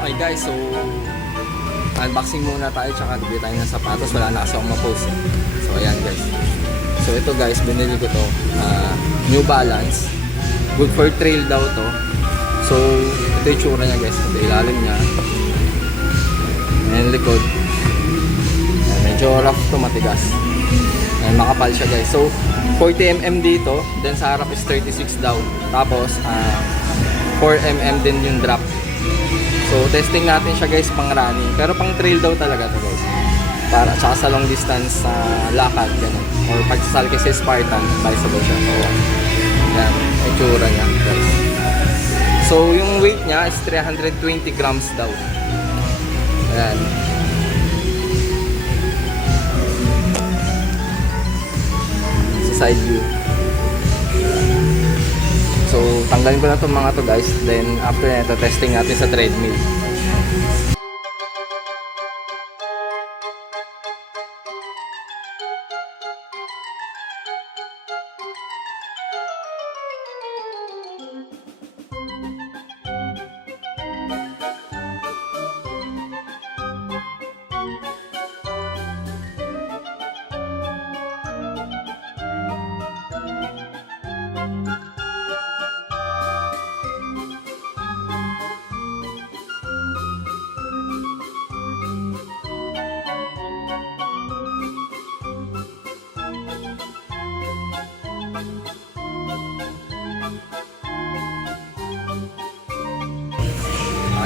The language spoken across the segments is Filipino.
Okay guys, so unboxing muna tayo tsaka bibili tayo ng sapatos. Wala na kasi akong ma-post eh. So ayan guys. So ito guys, binili ko to New Balance. Good for trail daw to. So ito yung tsura niya guys. Ito ilalim niya. Ayan likod. Ayan, medyo rough to, matigas. Ayan, makapal siya guys. So 40mm dito. Then sa harap is 36 daw. Tapos 4mm din yung drop. So testing natin siya guys pang running. Pero pang trail daw talaga to guys. Para tsaka sa long distance lakad ganun. Or pag sasali kasi Spartan, advisable siya. So yan, ay tsura niya guys. So yung weight niya is 320 grams daw. Ayan. Sa side view. So, tanggalin ko na itong mga to guys. Then, after nito, testing natin sa treadmill.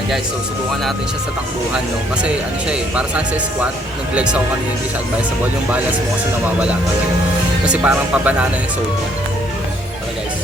Guys, so subukan natin siya sa takbuhan, no? Kasi ano siya eh, para sa squat, nag-legs ako kanina, hindi siya advisable. Yung balance mo kasi nawawala talaga. Kasi parang pabanana yung sole niya. Tara guys.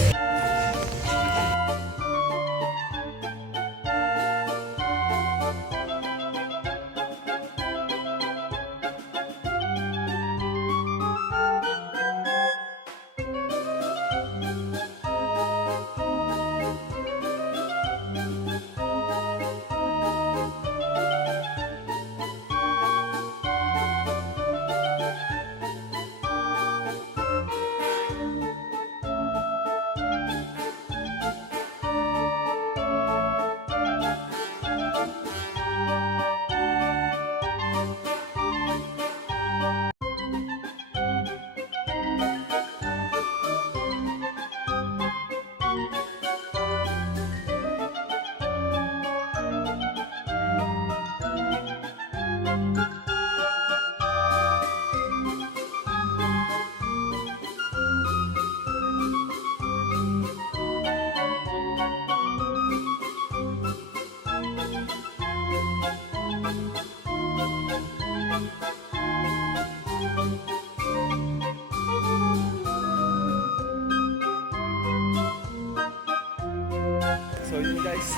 So yun guys.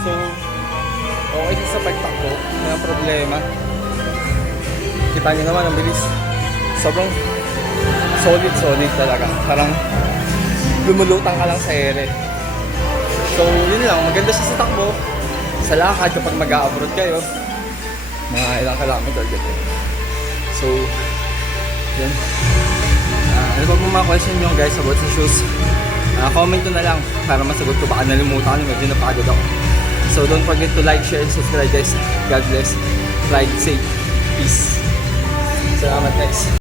So okay siya sa pagtakbo. May problema. Kita nyo naman ang bilis. Sobrang solid talaga. Parang lumulutang ka lang sa ere. So yun lang. Maganda siya sa takbo. Sa lakad kapag mag-a-abroad kayo. Mga ilang kilometer dito. So yun. Ano pa po mga question nyo guys about sa shoes? Comment ko na lang para masagot ko, baka nalimutan ko, medyo napagod ako. So don't forget to like, share, and subscribe guys. God bless. Ride safe. Peace. Salamat guys.